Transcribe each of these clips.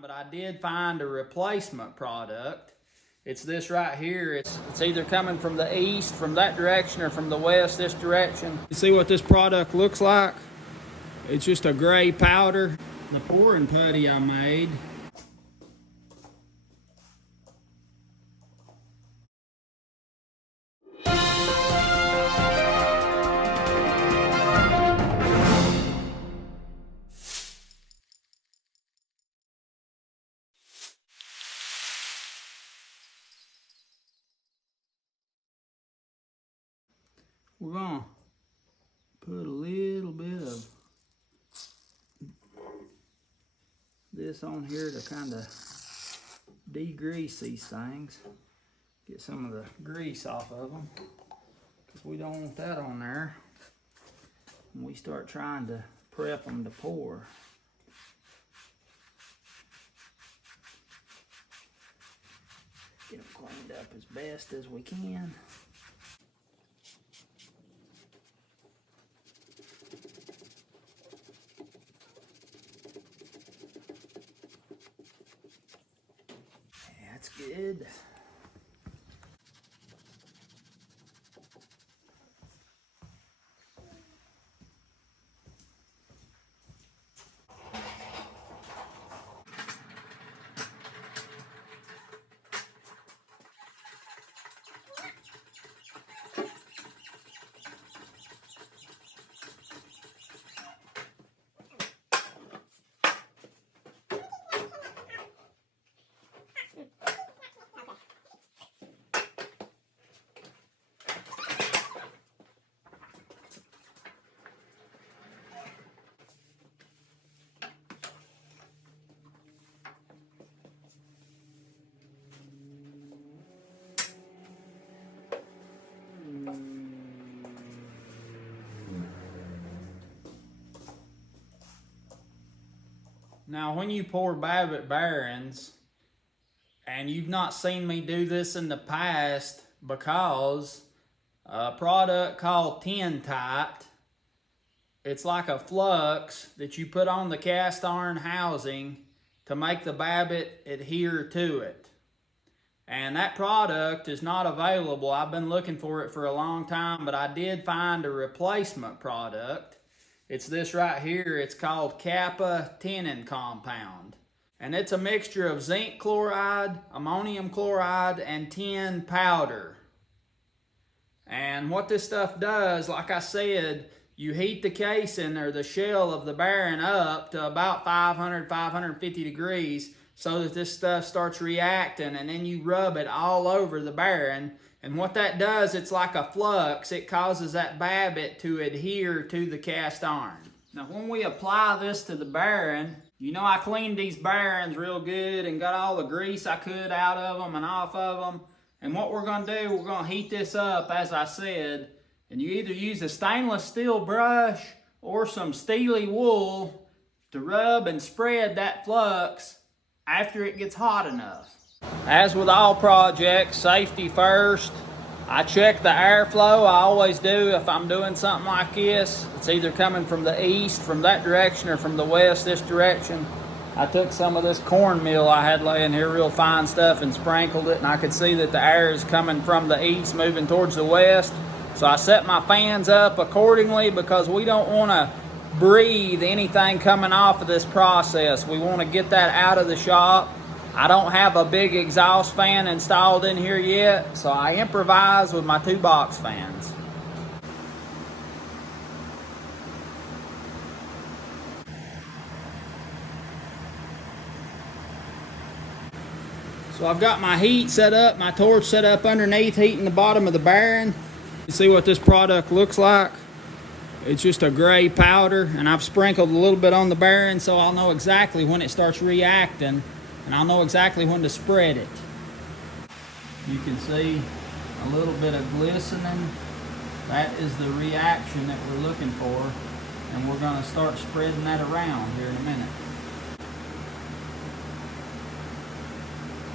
But I did find a replacement product. It's this right here. It's either coming from the east, from that direction, or from the west, this direction. You see what this product looks like? It's just a gray powder. The pouring putty I made. We're gonna put a little bit of this on here to kind of degrease these things. Get some of the grease off of them, because we don't want that on there when we start trying to prep them to pour. Get them cleaned up as best as we can. That's good. Now, when you pour Babbitt bearings, and you've not seen me do this in the past, because a product called Tin Tight, it's like a flux that you put on the cast iron housing to make the Babbitt adhere to it. And that product is not available. I've been looking for it for a long time, but I did find a replacement product. It's this right here. It's called Kappa Tenon Compound. And it's a mixture of zinc chloride, ammonium chloride, and tin powder. And what this stuff does, like I said, you heat the casing or the shell of the bearing up to about 500, 550 degrees so that this stuff starts reacting, and then you rub it all over the bearing. And what that does, it's like a flux. It causes that Babbitt to adhere to the cast iron. Now, when we apply this to the bearing, you know I cleaned these bearings real good and got all the grease I could out of them and off of them. And what we're going to do, we're going to heat this up, as I said. And you either use a stainless steel brush or some steely wool to rub and spread that flux after it gets hot enough. As with all projects, safety first. I check the airflow. I always do if I'm doing something like this. It's either coming from the east, from that direction, or from the west, this direction. I took some of this cornmeal I had laying here, real fine stuff, and sprinkled it, and I could see that the air is coming from the east, moving towards the west. So I set my fans up accordingly, because we don't want to breathe anything coming off of this process. We want to get that out of the shop. I don't have a big exhaust fan installed in here yet, so I improvise with my 2 box fans. So I've got my heat set up, my torch set up underneath, heating the bottom of the bearing. You see what this product looks like? It's just a gray powder, and I've sprinkled a little bit on the bearing so I'll know exactly when it starts reacting, and I'll know exactly when to spread it. You can see a little bit of glistening. That is the reaction that we're looking for, and we're going to start spreading that around here in a minute.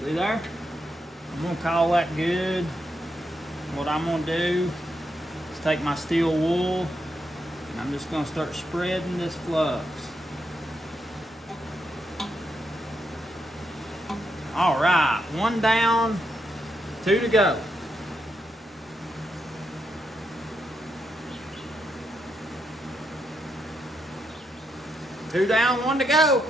See there? I'm going to call that good. What I'm going to do is take my steel wool, and I'm just going to start spreading this flux. All right, 1 down, 2 to go. Two down, 1 to go.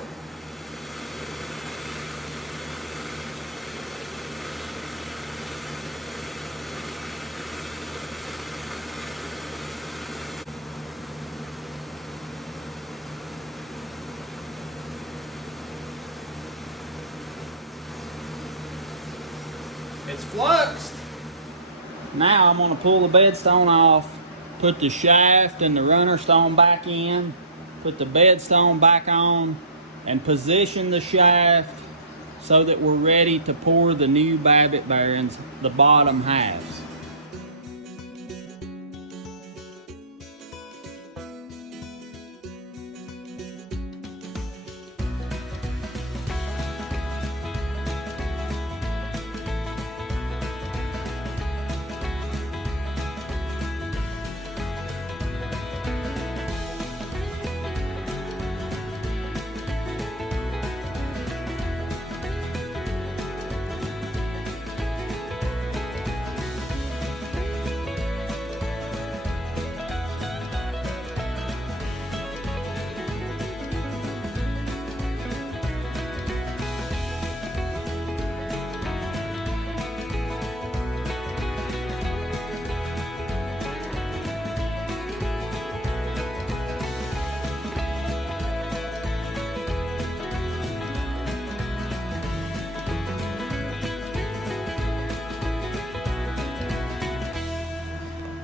It's fluxed. Now I'm gonna pull the bed stone off, put the shaft and the runner stone back in, put the bed stone back on, and position the shaft so that we're ready to pour the new Babbitt bearings, the bottom halves.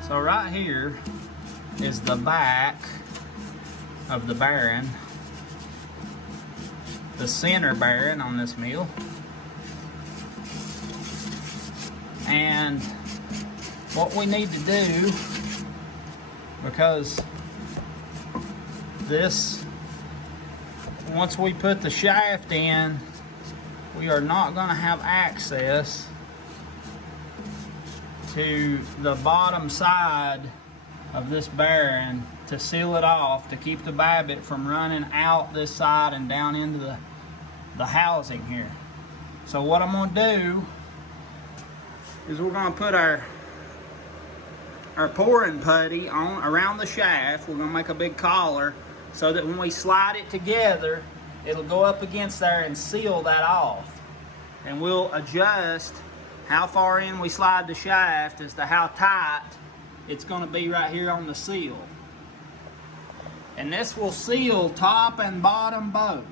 So right here is the back of the bearing, the center bearing on this mill. And what we need to do, because this, once we put the shaft in, we are not going to have access to the bottom side of this bearing to seal it off, to keep the Babbitt from running out this side and down into the housing here. So what I'm going to do is we're going to put our pouring putty on around the shaft. We're going to make a big collar so that when we slide it together, it'll go up against there and seal that off. And we'll adjust how far in we slide the shaft as to how tight it's going to be right here on the seal. And this will seal top and bottom both.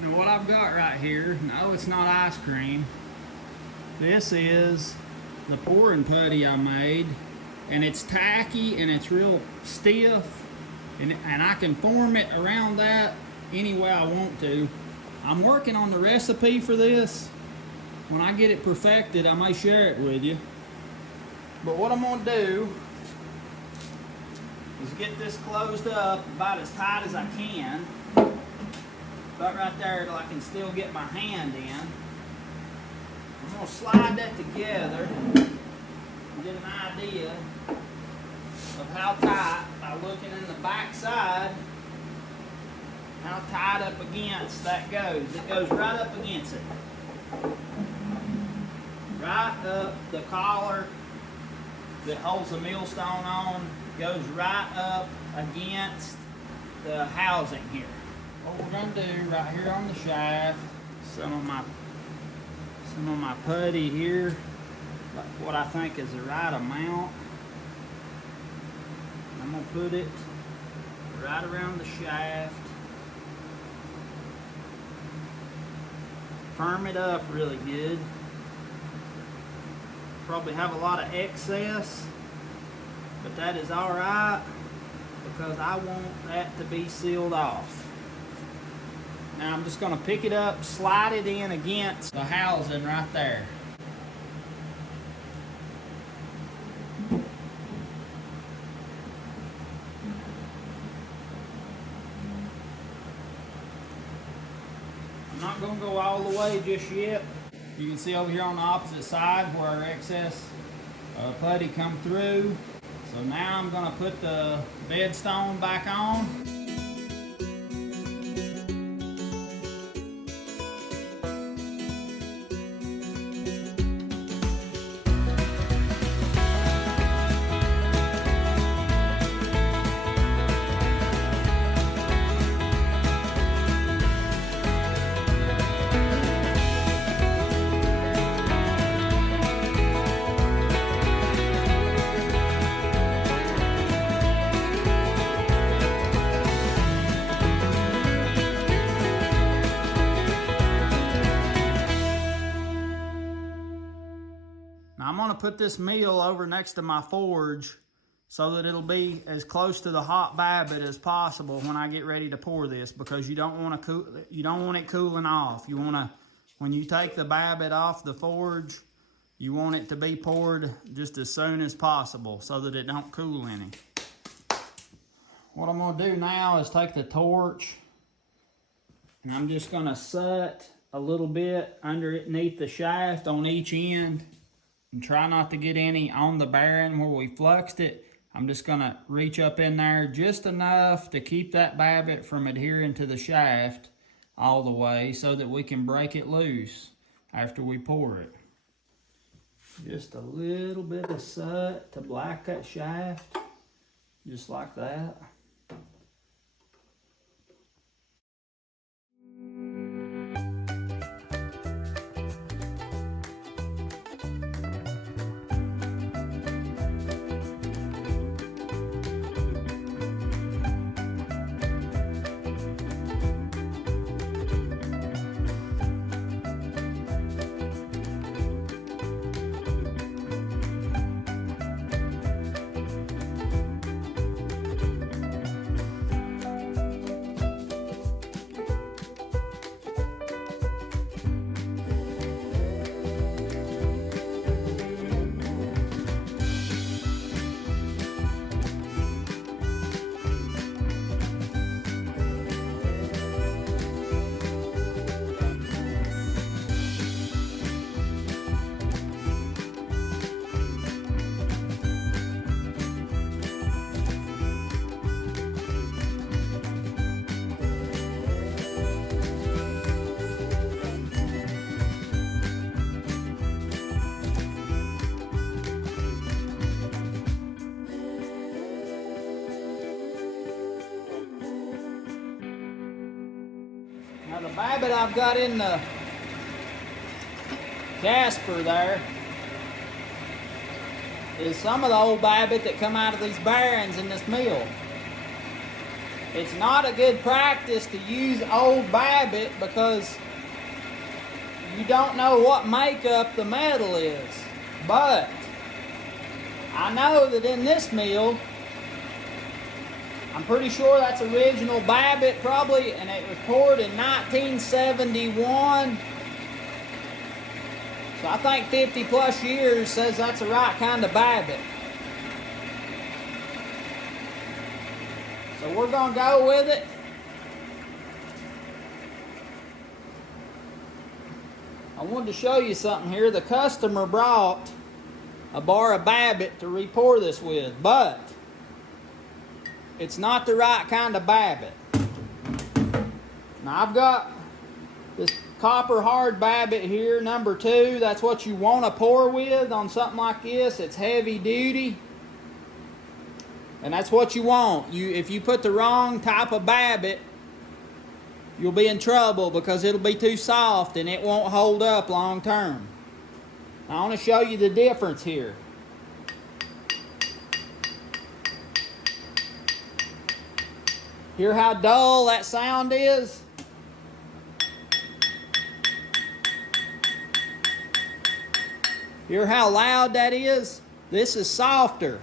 Now what I've got right here, no, it's not ice cream. This is the pouring putty I made, and it's tacky and it's real stiff. And I can form it around that any way I want to. I'm working on the recipe for this. When I get it perfected, I may share it with you. But what I'm going to do is get this closed up about as tight as I can. About right there till I can still get my hand in. I'm going to slide that together and get an idea of how tight, by looking in the back side, how tight up against that goes. It goes right up against it. Right up the collar that holds the millstone on goes right up against the housing here. What we're going to do right here on the shaft, some of my putty here, like what I think is the right amount. I'm going to put it right around the shaft. Firm it up really good. Probably have a lot of excess, but that is alright because I want that to be sealed off. Now I'm just going to pick it up, slide it in against the housing right there. Not going to go all the way just yet. You can see over here on the opposite side where our excess putty come through. So now I'm gonna put the bedstone back on. Now I'm gonna put this meal over next to my forge so that it'll be as close to the hot Babbitt as possible when I get ready to pour this, because you don't want it cooling off. You want to, when you take the Babbitt off the forge, you want it to be poured just as soon as possible so that it don't cool any. What I'm gonna do now is take the torch and I'm just gonna set a little bit underneath the shaft on each end and try not to get any on the bearing where we fluxed it. I'm just gonna reach up in there just enough to keep that Babbitt from adhering to the shaft all the way so that we can break it loose after we pour it. Just a little bit of soot to black that shaft, just like that. Now the Babbitt I've got in the Casper there is some of the old Babbitt that come out of these bearings in this mill. It's not a good practice to use old Babbitt because you don't know what makeup the metal is. But I know that in this mill, I'm pretty sure that's original Babbitt probably, and it was poured in 1971. So I think 50 plus years says that's the right kind of Babbitt. So we're gonna go with it. I wanted to show you something here. The customer brought a bar of Babbitt to re-pour this with, but it's not the right kind of Babbitt. Now I've got this copper hard Babbitt here, number 2. That's what you want to pour with on something like this. It's heavy duty. And that's what you want. If you put the wrong type of Babbitt, you'll be in trouble because it'll be too soft and it won't hold up long term. I want to show you the difference here. Hear how dull that sound is? Hear how loud that is? This is softer.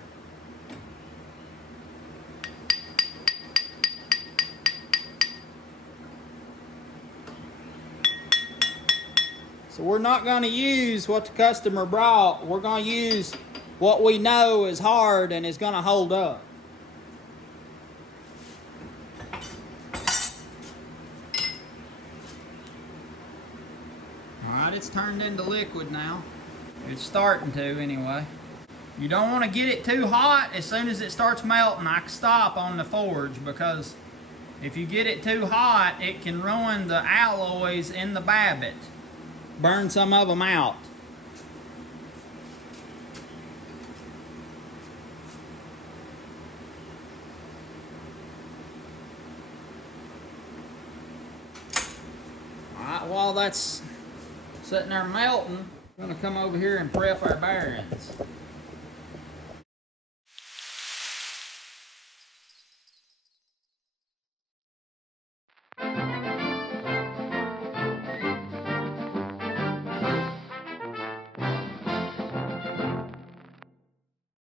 So we're not going to use what the customer brought. We're going to use what we know is hard and is going to hold up. Alright, it's turned into liquid now. It's starting to anyway. You don't want to get it too hot. As soon as it starts melting, I can stop on the forge, because if you get it too hot, it can ruin the alloys in the Babbitt. Burn some of them out. Alright, while that's sitting there melting, I'm going to come over here and prep our bearings.